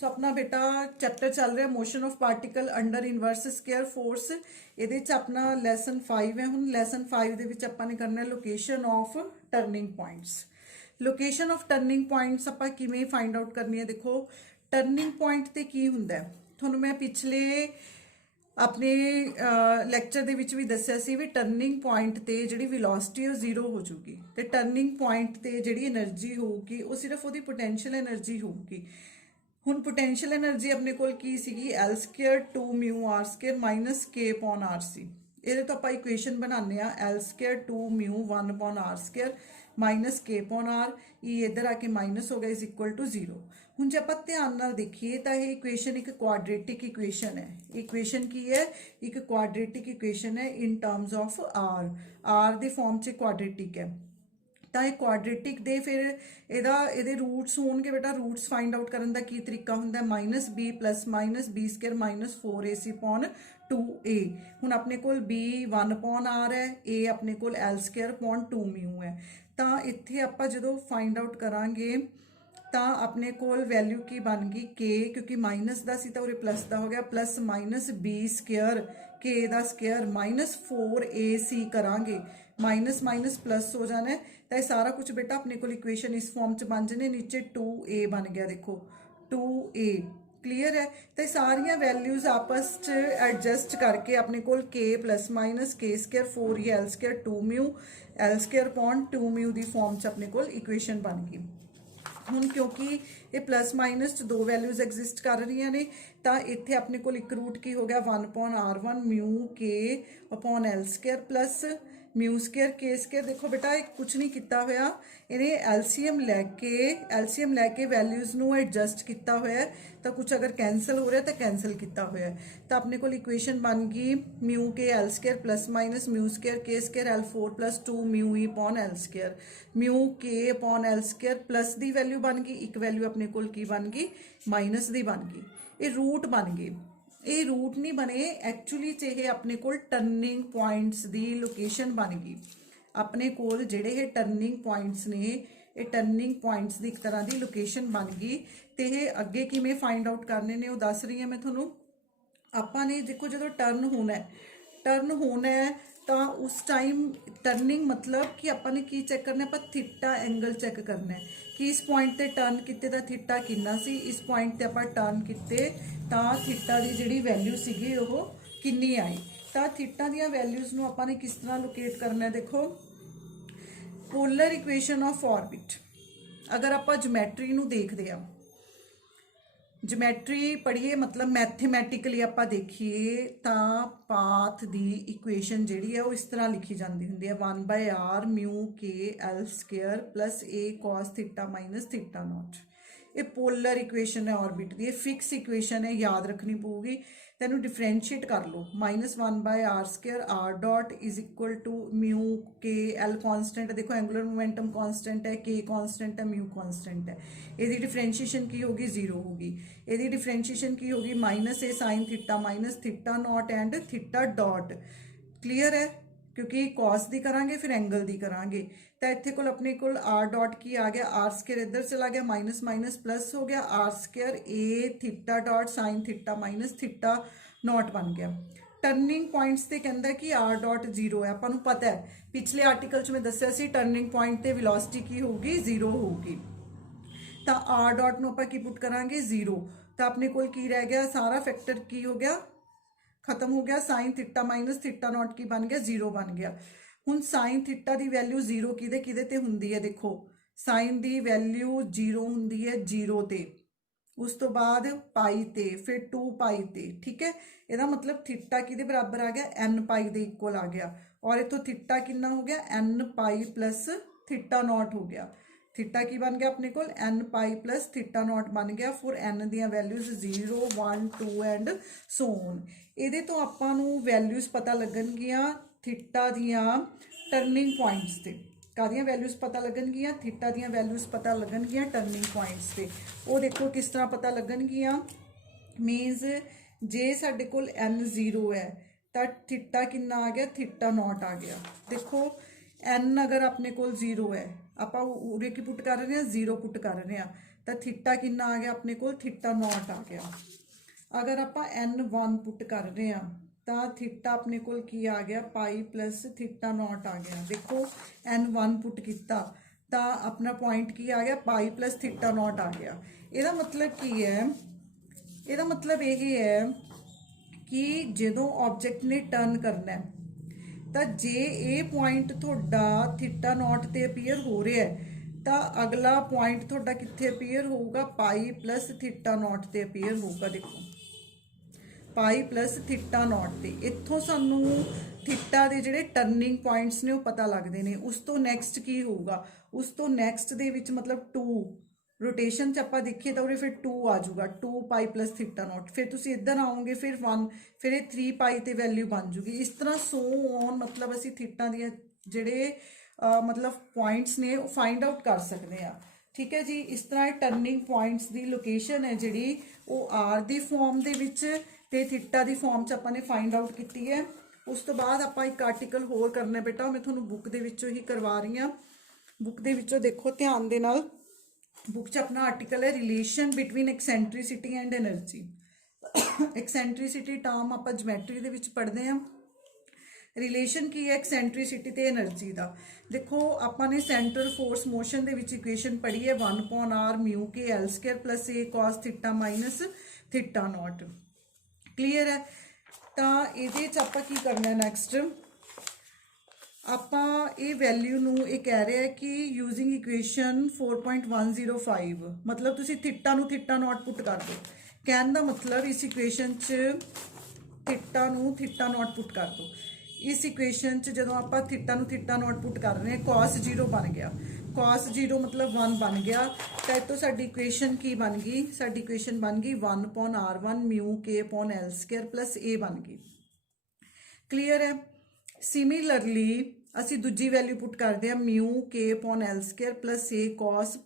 सो अपना बेटा चैप्टर चल रहा motion of particle under inverse square force. ये अपना लैसन 5 है। हुण लैसन 5 दे विच आपां ने करना location of turning points. Location of turning points आपां किवें फाइंड आउट करनी है। देखो टर्निंग पॉइंट ते की हुंदा है, तुहानूं मैं पिछले अपने लैक्चर दे विच भी दस्सिया सी भी टर्निंग पॉइंट ते जिहड़ी वेलोसिटी है जीरो हो जूगी ते टर्निंग पॉइंट ते जिहड़ी एनर्जी होगी वो सिर्फ उहदी पोटेंशियल एनर्जी होगी। हुण पोटेंशियल एनर्जी अपने कोल की सीगी L square 2 mu R square minus K upon R C. ये तो आप इक्वेशन बनाने L square 2 mu 1 upon R square minus K upon R, ये इधर आके माइनस हो गया इज इक्वल टू जीरो। हुण जे आपां ध्यान नाल देखिए तो यह इक्वेशन एक क्वाड्रेटिक इक्वेशन है। इक्वेशन की है, एक क्वाड्रेटिक इक्वेशन है इन टर्म्स ऑफ आर दे फॉर्म च क्वाड्रेटिक है। तो यह क्वाड्रेटिक दे फिर ये रूट्स होणगे बेटा। रूट्स फाइंड आउट करने का की तरीका होंगे minus b plus minus b square minus 4ac upon 2a। हुण अपने कोल b 1 अपॉन आर है, a अपने कोल एल स्केयर अपॉन 2 म्यू है। तो इत्थे आपां जदों फाइंड आउट करांगे तो अपने कोल वैल्यू की बन गई के, क्योंकि माइनस का सी तो उरे प्लस का हो गया, प्लस माइनस बी स्केयर के दा स्केयर माइनस 4ac करांगे, माइनस माइनस प्लस हो जाना है। तो यह सारा कुछ बेटा अपने को इक्वेशन इस फॉर्म च बन जाने, नीचे 2a बन गया। देखो 2a क्लीयर है। तो सारिया वैल्यूज आपस च एडजस्ट करके अपने को के प्लस माइनस के square 4 L square 2 mu L square upon 2 mu की फॉर्म च अपने को इक्वेशन बन गई। हुण क्योंकि ये प्लस माइनस च दो वैल्यूज एग्जिस्ट कर रही ने तो इत्थे अपने को एक रूट की हो गया 1 upon R1 mu K upon L square plus mu square K square. देखो बेटा एक कुछ नहीं किया होया, इन्हें एलसीएम लैके वैल्यूज नू एडजस्ट किया होया। तो कुछ अगर कैंसल हो रहा तो कैंसल किया होया। तो अपने को इक्वेशन बन गई म्यू के L square plus minus mu square K square L4 plus 2 mu E upon L square. Mu K upon L square plus की वैल्यू बन गई, एक वैल्यू अपने को की बन गई माइनस की बन गई। ये रूट बन गए, ये रूट नहीं बने एक्चुअली च अपने को टर्निंग पॉइंट्स की लोकेशन बन गई। अपने कोल जिहड़े ये टर्निंग पॉइंट्स ने, ये टर्निंग पॉइंट्स की एक तरह की लोकेशन बन गई। तो ये अगे किवें फाइंड आउट करने ने वो दस रही है मैं थोनों। आपां ने देखो जो टर्न होना है तो उस टाइम टर्निंग मतलब कि आपां ने की चैक करना, आपां थीटा एंगल चैक करना है कि इस पॉइंट ते टर्न किते दा थीटा कितना सी, इस पॉइंट ते आपां टर्न किते तो थीटा की जिहड़ी वैल्यू सीगी वो कितनी आई। तो थीटा दी वैल्यूज़ नूं आपां ने किस तरह लोकेट करना है। देखो पोलर इक्वेशन ऑफ ऑर्बिट, अगर आपां ज्योमैट्री नूं देखदे आ, ज्योमैट्री पढ़िए मतलब मैथेमैटिकली आपां देखिए तो पाथ की इक्वेशन जिहड़ी है वो इस तरह लिखी जाती हुंदी है 1/r म्यू के L square plus a cos theta minus theta not. ये पोलर इक्वेशन है ऑर्बिट की, ये फिक्स इक्वेशन है, याद रखनी पऊगी। तेनू डिफरेंशिएट कर लो, -1/r square r dot is equal to mu के एल कॉन्स्टेंट, देखो एंगुलर मोमेंटम कॉन्स्टेंट है, के कॉन्स्टेंट है, म्यू कॉन्स्टेंट है। यदि डिफरेंशिएशन की होगी जीरो होगी। यदि डिफरेंशिएशन की होगी minus A sign theta minus theta not and theta dot. Clear है, क्योंकि कॉस दी करांगे फिर एंगल दी करांगे। तो इत्थे कोल अपने कोल आर डॉट की आ गया, आर स्केयर इधर चला गया, माइनस माइनस प्लस हो गया, आर स्केयर ए theta dot sine theta minus theta naught बन गया। टर्निंग पॉइंट्स ते कहंदा कि आर डॉट जीरो है, आपां नूं पता है पिछले आर्टिकल च मैं दस्सिया सी टर्निंग पॉइंट ते वेलोसिटी की होगी जीरो होगी। तो आर डॉट नूं आपां की पुट करांगे जीरो। तो अपने कोल की रह गया, सारा फैक्टर की हो गया खत्म हो गया, sign theta minus theta not की बन गया जीरो बन गया। हुण साइन थीटा की वैल्यू जीरो किदे किदे ते हुंदी है, देखो साइन की वैल्यू जीरो हुंदी है जीरो ते, उस तो बाद पाई ते, फिर 2 पाई ते। ठीक है, यदा मतलब थीटा किदे बराबर आ गया n पाई दे इक्वल आ गया, और इतों थीटा कितना हो गया n pi plus theta naught हो गया। थीटा की बन गया अपने को n pi plus theta naught बन गया for n the values 0 1 2 and so on. ये तो आपां नूं वैल्यूज पता लगणगियां थीटा दियां टर्निंग पॉइंट्स ते, कादियां वैल्यूज पता लगणगियां थीटा दियां वैल्यूज पता लगणगियां टर्निंग पॉइंट्स ते। वो देखो किस तरह पता लगणगियां, मीनस जे साडे कोल n 0 है तो थीटा कितना आ गया थीटा नॉट आ गया। देखो n अगर अपने कोल 0 है, आप उरे की पुट कर रहे हैं जीरो पुट कर रहे हैं, ਤਾਂ ਥੀਟਾ ਕਿੰਨਾ ਆ ਗਿਆ ਆਪਣੇ ਕੋਲ, ਥੀਟਾ ਨੌਟ ਆ ਗਿਆ। अगर आप n1 पुट कर रहे हैं तो थीटा अपने कोल की आ गया पाई प्लस थीटा नॉट आ गया। देखो n1 पुट किया तो अपना पॉइंट की आ गया पाई प्लस थीटा नॉट आ गया। ਇਹਦਾ मतलब की है, ਇਹਦਾ मतलब यही है कि ਜਦੋਂ ऑब्जेक्ट ने टर्न करना है तो जे ये पॉइंट ਤੁਹਾਡਾ थीटा नॉट ਤੇ अपीयर हो रहा है तो अगला पॉइंट ਤੁਹਾਡਾ कित्थे अपीयर होगा, पाई प्लस थीटा नॉट ਤੇ अपीयर होगा। देखो पाई प्लस थीटा नॉट ते इत्थों सानू थीटा के जिहड़े टर्निंग पॉइंट्स ने वो पता लगते हैं। उस तो नैक्सट की होगा, उस तो नैक्सट दे विच मतलब 2 रोटेशन च आपां देखिए तो फिर 2 आ जाऊगा, 2 पाई प्लस थीटा नॉट। फिर तुसीं इधर आओगे फिर 1, फिर ये 3 पाई ते वैल्यू बन जूगी। इस तरह सो ऑन मतलब असीं थीटा दियां जिहड़े मतलब पॉइंट्स ने वो फाइंड आउट कर सकते हैं। ठीक है जी, इस तरह टर्निंग पॉइंट्स की लोकेशन है जिहड़ी वो आर दी फॉर्म दे विच ते थीटा दी फॉर्म च आपां ने फाइंड आउट की है। उस तो बाद आपां एक आर्टिकल होर करना बेटा, मैं तुहानूं बुक दे विचों ही करवा रही हाँ। बुक दे विचों देखो ध्यान दे नाल, बुक च अपना आर्टिकल है relation between eccentricity and energy. Eccentricity term आपां ज्योमैट्री दे विच पढ़दे हां। रिलेशन की है एक्सेंट्रिसिटी ते एनर्जी का। देखो आपां ने सेंटर फोर्स मोशन दे विच इक्वेशन पढ़ी है 1/r म्यू के L square plus A cos theta minus theta not. Clear है? तो ये आपां की करना है नैक्सट, आपां ये वैल्यू नूं ये कह रहे हैं कि यूजिंग इक्वेशन 4.105 मतलब तुसीं थीटा नूं थीटा नॉट पुट कर दो। कहने का मतलब इस इक्वेशन च थीटा नूं थीटा नॉट पुट कर दो। इस इक्वेशन च जदों आपां थीटा नूं थीटा नॉट पुट कर रहे हैं कॉस 0 बन गया, कॉस 0 मतलब 1 बन गया। तो इतों साडी इक्वेशन की बन गई, साडी इक्वेशन बन गई 1/r1 mu K upon L square plus ए बन गई। क्लीयर है? सिमिलरली असी दूजी वैल्यू पुट करते हैं mu K upon L square plus ए कॉस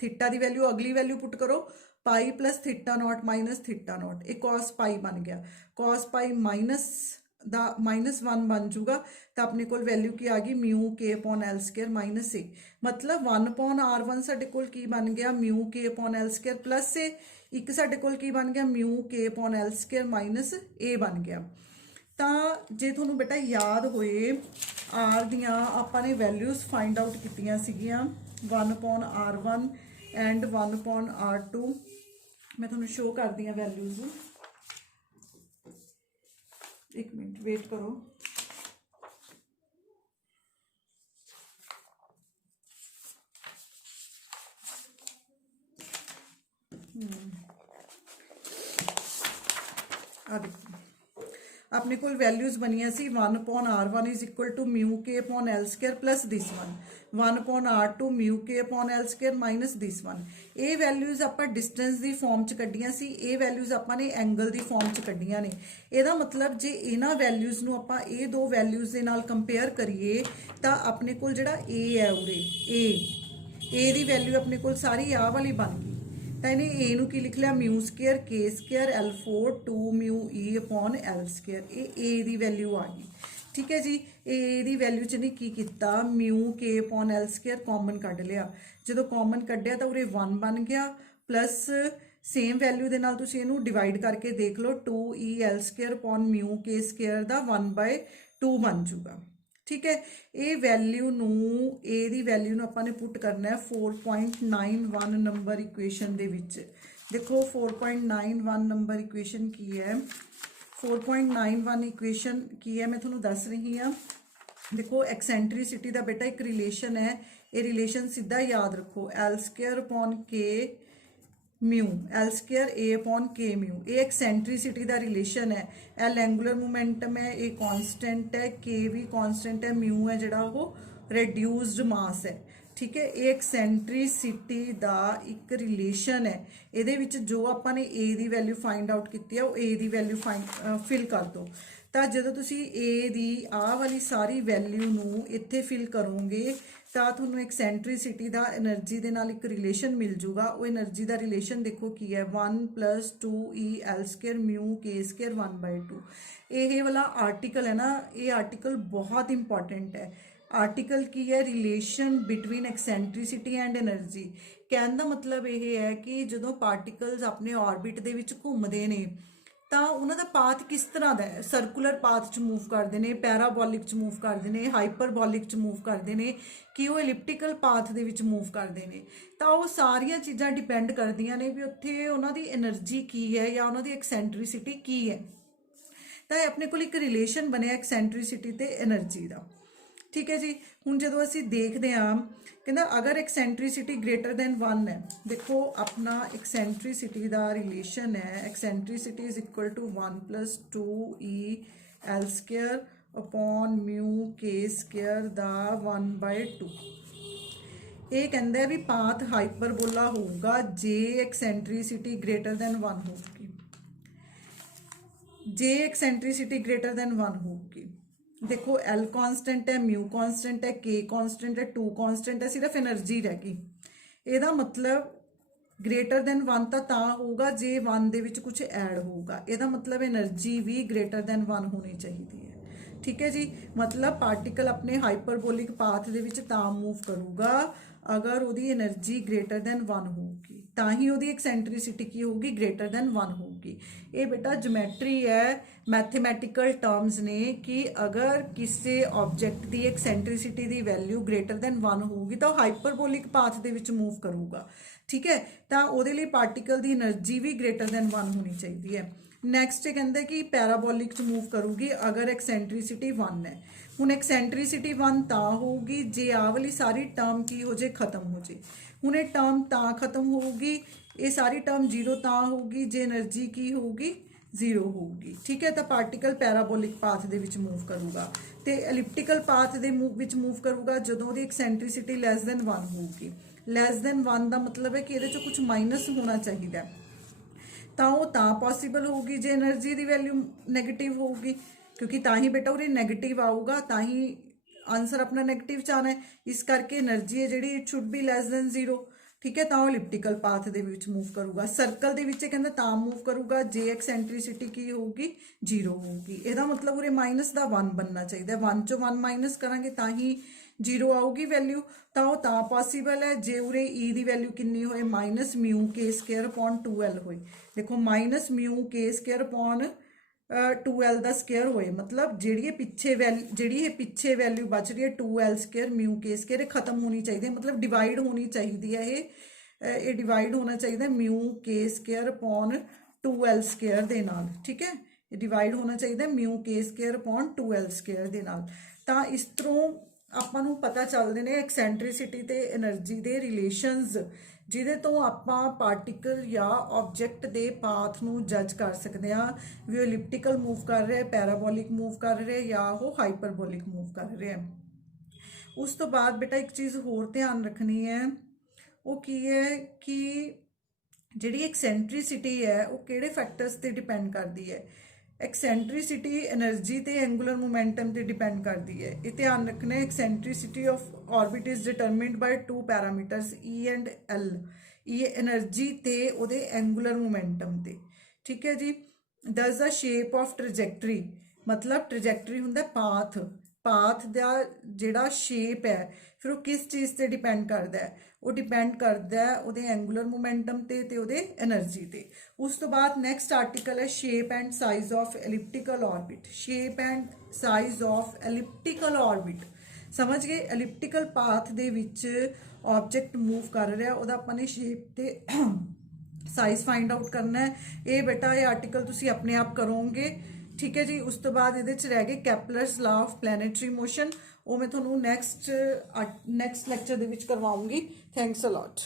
थीटा की वैल्यू अगली वैल्यू पुट करो pi plus theta naught minus theta not, एक कॉस पाई बन गया। कॉस पाई माइनस -1 बन जूगा तो अपने को वैल्यू की आ गई mu K upon L square minus ए। मतलब 1/r1 साडे कोल की बन गया mu K upon L square plus ए, एक साडे कोल की बन गया mu K upon L square minus ए बन गया। तो जे तुहानू बेटा याद होए आर दियां आपां ने वैल्यूज़ फाइंड आउट कीतियां सीगियां 1/r1 एंड 1/r2। मैं तुहानू शो कर दी वैल्यूज़, एक मिनट वेट करो। आ देखो अपने को वैल्यूज़ बनिया सी 1/r1 is equal to mu K upon L square plus this 1/r2 mu K upon L square minus this 1। ये वैल्यूज़ आप डिस्टेंस की फॉर्म च कड्डियां सी, ये वैल्यूज़ आपने एंगल की फॉर्म च कड्डियां ने। ਇਹਦਾ मतलब जे इन्हां वैल्यूज़ नूं आपां ये दो वैल्यूज़ दे नाल कंपेयर करिए तो अपने कोल जिहड़ा ए है उरे ए दी वैल्यू अपने कोल सारी आ वाली बन गई। तो इन्हें ए नूं की लिख लिया mu square K square L4 2 mu E upon L square, ये ए दी वैल्यू आ गई। ठीक है जी, ए दी वैल्यू च नहीं की किया mu K upon L square common कढ़ लिया। जो कॉमन कढ़िया तो उरे 1 बन गया प्लस सेम वैल्यू के नाल तुसीं इहनूं डिवाइड करके देख लो 2e L square upon mu के स्केयर का 1/2 बन जूगा। ठीक है, ये वैल्यू नूं ए दी वैल्यू नूं आपां ने पुट करना है 4.91 नंबर इक्वेशन दे विच। देखो 4.91 नंबर इक्वेशन की है, 4.91 इक्वेशन की है मैं तुहानूं दस रही हाँ। देखो एक्सेंट्रिसिटी का बेटा एक रिलेशन है, ये रिलेशन सीधा याद रखो एल स्केयर अपॉन के म्यू एल स्केयर ए अपॉन के म्यू, ये एक्सेंट्रिसिटी का रिलेशन है। एल एंगुलर मोमेंटम है, ये कॉन्स्टेंट है, के भी कॉन्स्टेंट है, म्यू है जिहड़ा वो रिड्यूस्ड मास है। ठीक है, ये एक्सेंट्रिसिटी का एक रिलेशन है। ये जो आपने ए की वैल्यू फाइंड आउट की है वो ए की वैल्यू फिल कर दो। तो जो तुसी ए की आ वाली सारी वैल्यू नूं इत्थे फिल करोगे तो तुहानूं एक्सेंट्रिसिटी का एनर्जी के नाल एक रिलेशन मिल जूगा। वो एनर्जी का रिलेशन देखो की है 1 + 2e एल स्केयर म्यू के स्केयर 1/2। ये वाला आर्टिकल है ना, ये आर्टिकल बहुत इंपॉर्टेंट है। आर्टिकल की है relation between eccentricity and energy. ਕਹਿਣ ਦਾ ਮਤਲਬ ਇਹ ਹੈ ਕਿ ਜਦੋਂ ਪਾਰਟੀਕਲਸ ਆਪਣੇ ਆਰਬਿਟ ਦੇ ਵਿੱਚ ਘੁੰਮਦੇ ਨੇ ਤਾਂ ਉਹਨਾਂ ਦਾ ਪਾਥ ਕਿਸ ਤਰ੍ਹਾਂ ਦਾ ਹੈ, ਸਰਕੂਲਰ ਪਾਥ 'ਚ ਮੂਵ ਕਰਦੇ ਨੇ, ਪੈਰਾਬੋਲਿਕ 'ਚ ਮੂਵ ਕਰਦੇ ਨੇ, ਹਾਈਪਰਬੋਲਿਕ 'ਚ ਮੂਵ ਕਰਦੇ ਨੇ, ਕਿ ਉਹ ਐਲਿਪਟੀਕਲ ਪਾਥ ਦੇ ਵਿੱਚ ਮੂਵ ਕਰਦੇ ਨੇ। ਤਾਂ ਉਹ ਸਾਰੀਆਂ ਚੀਜ਼ਾਂ ਡਿਪੈਂਡ ਕਰਦੀਆਂ ਨੇ ਵੀ ਉੱਥੇ ਉਹਨਾਂ ਦੀ એનર્ਜੀ ਕੀ ਹੈ ਜਾਂ ਉਹਨਾਂ ਦੀ ਐਕਸੈਂਟ੍ਰਿਸਿਟੀ ਕੀ ਹੈ। ਤਾਂ ਇਹ ਆਪਣੇ ਕੋਲ ਇੱਕ ਰਿਲੇਸ਼ਨ ਬਣਿਆ ਐਕਸੈਂਟ੍ਰਿਸਿਟੀ ਤੇ એનર્ਜੀ ਦਾ। ਠੀਕ ਹੈ ਜੀ। ਹੁਣ ਜਦੋਂ ਅਸੀਂ ਦੇਖਦੇ ਹਾਂ ਕਹਿੰਦਾ ਅਗਰ ਐਕਸੈਂਟ੍ਰਿਸਿਟੀ ਗ੍ਰੇਟਰ ਦੈਨ 1 ਹੈ, ਦੇਖੋ ਆਪਣਾ ਐਕਸੈਂਟ੍ਰਿਸਿਟੀ ਦਾ ਰਿਲੇਸ਼ਨ ਹੈ, eccentricity is equal to 1 + 2E_L² upon μ K² ਦਾ 1/2। ਇਹ ਕਹਿੰਦਾ ਹੈ ਵੀ ਪਾਥ ਹਾਈਪਰਬੋਲਾ ਹੋਊਗਾ ਜੇ ਐਕਸੈਂਟ੍ਰਿਸਿਟੀ ਗ੍ਰੇਟਰ ਦੈਨ 1 ਹੋਊਗੀ, ਜੇ ਐਕਸੈਂਟ੍ਰਿਸਿਟੀ ਗ੍ਰੇਟਰ ਦੈਨ 1 ਹੋਊਗੀ। देखो L कांस्टेंट है, म्यू कांस्टेंट है, K कांस्टेंट है, 2 कांस्टेंट है, सिर्फ एनर्जी रह गई। ਇਹਦਾ मतलब ग्रेटर दैन 1 ਤਾਂ ਹੋਊਗਾ ਜੇ 1 ਦੇ ਵਿੱਚ ਕੁਝ ਐਡ ਹੋਊਗਾ। ਇਹਦਾ मतलब एनर्जी भी ग्रेटर दैन 1 ਹੋਣੀ ਚਾਹੀਦੀ ਹੈ। ਠੀਕ ਹੈ ਜੀ। मतलब ਪਾਰਟੀਕਲ ਆਪਣੇ ਹਾਈਪਰਬੋਲਿਕ ਪਾਥ ਦੇ ਵਿੱਚ ਤਾਂ ਮੂਵ ਕਰੂਗਾ ਅਗਰ ਉਹਦੀ એનર્ਜੀ ग्रेटर दैन 1 ਹੋਊਗੀ, ਤਾਂ ਹੀ ਉਹਦੀ ਐਕਸੈਂਟ੍ਰਿਸਿਟੀ ਕੀ ਹੋਊਗੀ, ग्रेटर दैन 1 ਹੋਊਗੀ। ਇਹ ਬੇਟਾ ਜਿਓਮੈਟਰੀ ਹੈ, मैथमेटिकल टर्म्स ने कि अगर किसी ऑब्जेक्ट की एक्सेंट्रिसिटी की वैल्यू ग्रेटर दैन 1 होगी तो हाइपरबोलिक पाथ दे विच मूव करूगा। ठीक है। तो ਉਹਦੇ ਲਈ पार्टिकल की एनर्जी भी ग्रेटर दैन 1 होनी चाहिए है। नैक्सट कहते कि पैराबोलिक च मूव करूगी अगर एक्सेंट्रिसिटी 1 है। हुण एक्सेंट्रिसिटी 1 तो होगी जे आ वाली सारी टर्म की हो जाए खत्म हो जाए। हुण ये टर्म तो खत्म होगी, ये सारी टर्म 0 तो होगी जे एनर्जी की होगी 0 होगी। ठीक है। तो पार्टिकल पैराबोलिक पाथ दे विच मूव करूगा तो एलिप्टिकल पाथ दे विच मूव करूगा जदों दी एक्सेंट्रिसिटी लैस दैन 1 होगी। लैस दैन 1 का मतलब है कि ये कुछ माइनस होना चाहिए, तो वो पॉसीबल होगी जे एनर्जी की वैल्यू नैगेटिव होगी, क्योंकि ता ही बेटा उरे नैगेटिव आऊगा, ता ही आंसर अपना नैगेटिव च आना है। इस करके एनर्जी है जी it should be less than 0। ठीक है। तो एलिप्टिकल पाथ दे विच मूव करूगा। सर्कल दे विच कहंदा तां मूव करूगा जे एक्सेंट्रिसिटी की होगी 0 होगी। ਇਹਦਾ मतलब उरे माइनस का 1 बनना चाहिए। 1 चो 1 माइनस करांगे तां ही 0 आऊगी वैल्यू। तो वो तां पॉसीबल है जे उरे ई की वैल्यू कितनी होए -μ K² अपॉन 2L होए। देखो -μ K² अपॉन 2L का स्केयर होए, मतलब जी पिछे वैल्यू बच रही है 2L² μ K² खत्म होनी चाहिए, मतलब डिवाइड होनी चाहिए है। ये डिवाइड होना चाहिए μ K² अपॉन 2L² दे नाल। ठीक है। डिवाइड होना चाहिए μ K² अपॉन 2L² दे नाल। तो इस तरह ਆਪਾਂ ਨੂੰ ਪਤਾ ਚੱਲਦੇ ਨੇ ਐਕਸੈਂਟ੍ਰਿਸਿਟੀ ਤੇ એનર્ਜੀ ਦੇ ਰਿਲੇਸ਼ਨਸ, ਜਿਹਦੇ ਤੋਂ ਆਪਾਂ ਪਾਰਟੀਕਲ ਜਾਂ ਆਬਜੈਕਟ ਦੇ ਪਾਥ ਨੂੰ ਜੱਜ ਕਰ ਸਕਦੇ ਹਾਂ ਵੀ ਉਹ ਐਲਿਪਟੀਕਲ ਮੂਵ ਕਰ ਰਿਹਾ, ਪੈਰਾਬੋਲਿਕ ਮੂਵ ਕਰ ਰਿਹਾ ਜਾਂ ਉਹ ਹਾਈਪਰਬੋਲਿਕ ਮੂਵ ਕਰ ਰਿਹਾ। ਉਸ ਤੋਂ ਬਾਅਦ ਬੇਟਾ ਇੱਕ ਚੀਜ਼ ਹੋਰ ਧਿਆਨ ਰੱਖਣੀ ਹੈ, ਉਹ ਕੀ ਹੈ ਕਿ ਜਿਹੜੀ ਐਕਸੈਂਟ੍ਰਿਸਿਟੀ ਹੈ ਉਹ ਕਿਹੜੇ ਫੈਕਟਰਸ ਤੇ ਡਿਪੈਂਡ ਕਰਦੀ ਹੈ। एक्सेंट्रिसिटी एनर्जी ते एंगुलर मोमेंटम ते डिपेंड करती है। ये ध्यान रखना है। Eccentricity of orbit is determined bye 2 parameters E and L। ये एनर्जी ते ओदे एंगुलर मोमेंटम ते। ठीक है जी। दस द शेप ऑफ ट्रजैक्टरी, मतलब ट्रजैक्टरी हुंदा पाथ, पाथ दा जिहड़ा शेप है फिर वो किस चीज़ ते डिपेंड करता है, वो डिपेंड करता है उहदे एंगुलर मोमेंटम ते उहदे एनर्जी ते। उस तो बाद नैक्सट आर्टिकल है shape and size of elliptical orbit. Shape and size of elliptical orbit समझ गए। एलिप्टिकल पाथ दे विच ऑब्जेक्ट मूव कर रहा, उहदा आपां ने शेप ते साइज फाइंड आउट करना है। ये बेटा ये आर्टिकल तुसी अपने आप करोगे। ठीक है जी। उस तो बाद ये रह गए Kepler's law of planetary motion, वो मैं थोनों नैक्सट लैक्चर दे विच करवाऊंगी। Thanks a lot.